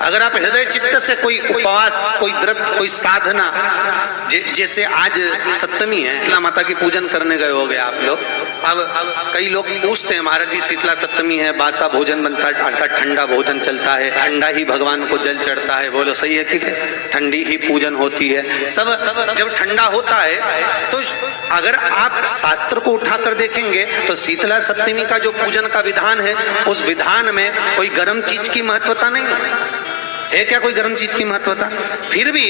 अगर आप हृदय चित्त से कोई उपवास, कोई व्रत, कोई साधना, जैसे आज सप्तमी है, शीतला माता की पूजन करने गए होगे आप लोग। अब कई लोग पूछते हैं, महाराज जी शीतला सप्तमी है, बासा भोजन बनता है, अर्थात ठंडा भोजन चलता है, ठंडा ही भगवान को जल चढ़ता है। बोलो सही है कि ठंडी ही पूजन होती है। सब जब ठंडा होता है तो अगर आप शास्त्र को उठाकर देखेंगे तो शीतला सप्तमी का जो पूजन का विधान है, उस विधान में कोई गर्म चीज की महत्वता नहीं है क्या? कोई गर्म चीज की महत्वता? फिर भी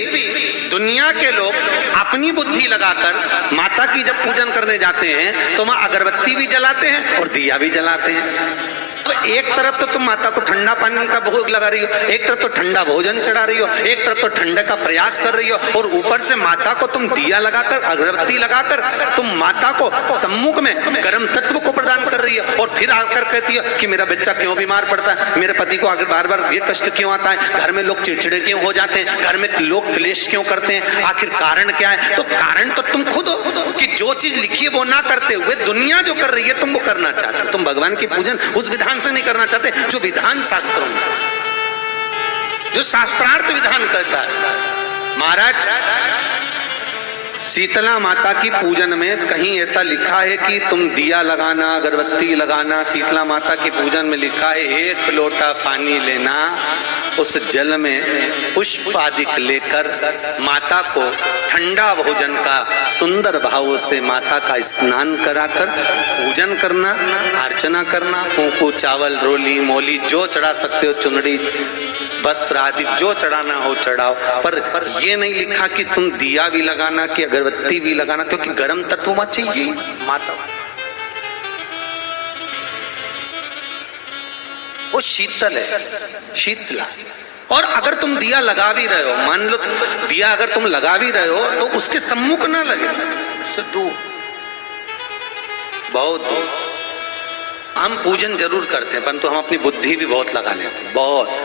दुनिया के लोग अपनी बुद्धि लगाकर माता की जब पूजन करने जाते हैं तो वहां अगरबत्ती भी जलाते हैं और दिया भी जलाते हैं। एक तरफ तो तुम माता को ठंडा पानी का भोग लगा रही हो, एक तरफ तो ठंडा भोजन चढ़ा रही हो, एक तरफ तो ठंडे का प्रयास कर रही हो, और ऊपर से माता को तुम दिया लगाकर, अगरबत्ती लगाकर तुम माता को सम्मुख में गर्म तत्व को प्रदान कर रही हो। और फिर आकर कहती हो कि मेरा बच्चा क्यों बीमार पड़ता है, मेरे पति को अगर बार बार ये कष्ट क्यों आता है, घर में लोग चिड़चिड़े क्यों हो जाते हैं, घर में लोग क्लेश क्यों करते हैं, आखिर कारण क्या है? तो कारण तो तुम खुद हो कि जो चीज लिखी है वो ना करते हुए दुनिया जो कर रही है तुम वो करना चाहते हो। तुम भगवान की पूजन उस विधान से नहीं करना चाहते जो विधान शास्त्रों में, जो शास्त्रार्थ विधान कहता है। महाराज शीतला माता की पूजन में कहीं ऐसा लिखा है कि तुम दिया लगाना, अगरबत्ती लगाना? शीतला माता की पूजन में लिखा है एक लोटा पानी लेना, उस जल में पुष्प आदि लेकर माता को ठंडा भोजन का सुंदर भाव से माता का स्नान कराकर पूजन करना, अर्चना करना, कुंकू, चावल, रोली, मोली जो चढ़ा सकते हो, चुनरी, वस्त्र आदि जो चढ़ाना हो चढ़ाओ। पर ये नहीं लिखा कि तुम दिया भी लगाना कि अगरबत्ती भी लगाना, क्योंकि गर्म तत्व मत चाहिए माता, वो शीतल है, शीतला। और अगर तुम दिया लगा भी रहे हो, मान लो दिया अगर तुम लगा भी रहे हो तो उसके सम्मुख ना लगे, उससे दूर, बहुत दूर। हम पूजन जरूर करते हैं परंतु हम अपनी बुद्धि भी बहुत लगा लेते हैं, बहुत।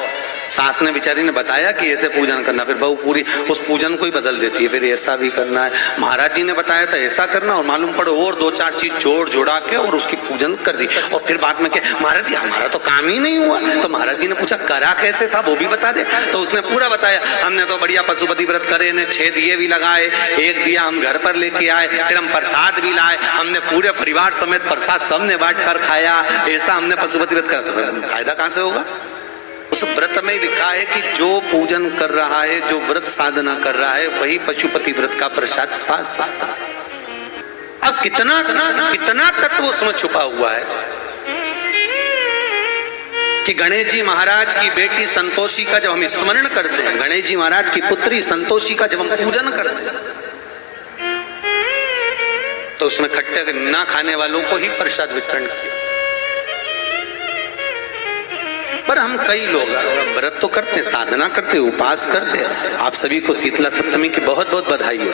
सास ने बेचारी ने बताया कि ऐसे पूजन करना, फिर बहू पूरी उस पूजन को ही बदल देती है, फिर ऐसा भी करना है। महाराज जी ने बताया था ऐसा करना, और मालूम पड़ो और दो चार चीज जोड़ जोड़ा के और उसकी पूजन कर दी। और फिर बाद में क्या, महाराज जी हमारा तो काम ही नहीं हुआ। तो महाराज जी ने पूछा करा कैसे था, वो भी बता दे। तो उसने पूरा बताया, हमने तो बढ़िया पशुपति व्रत करे, ने 6 दिए भी लगाए, एक दिया हम घर पर लेके आए, फिर हम प्रसाद भी लाए, हमने पूरे परिवार समेत प्रसाद सबने बांट कर खाया, ऐसा हमने पशुपति व्रत करा। तो फायदा कहां से होगा? उस व्रत में लिखा है कि जो पूजन कर रहा है, जो व्रत साधना कर रहा है, वही पशुपति व्रत का प्रसाद पा सकता है। अब कितना तत्व उसमें छुपा हुआ है कि गणेश जी महाराज की बेटी संतोषी का जब हम स्मरण करते हैं, गणेश जी महाराज की पुत्री संतोषी का जब हम पूजन करते हैं, तो उसमें खट्टे ना खाने वालों को ही प्रसाद वितरण किया। पर हम कई लोग व्रत तो करते, साधना करते, उपास करते। आप सभी को शीतला सप्तमी की बहुत बहुत बधाई हो,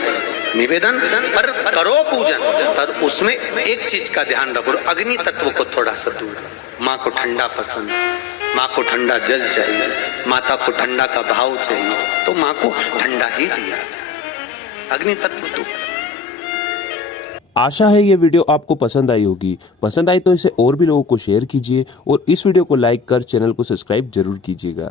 निवेदन। पर करो पूजन, पर उसमें एक चीज का ध्यान रखो, अग्नि तत्व को थोड़ा सा दूर। माँ को ठंडा पसंद, माँ को ठंडा जल चाहिए, माता को ठंडा का भाव चाहिए, तो माँ को ठंडा ही दिया जाए, अग्नि तत्व दूर। आशा है ये वीडियो आपको पसंद आई होगी। पसंद आई तो इसे और भी लोगों को शेयर कीजिए और इस वीडियो को लाइक कर चैनल को सब्सक्राइब जरूर कीजिएगा।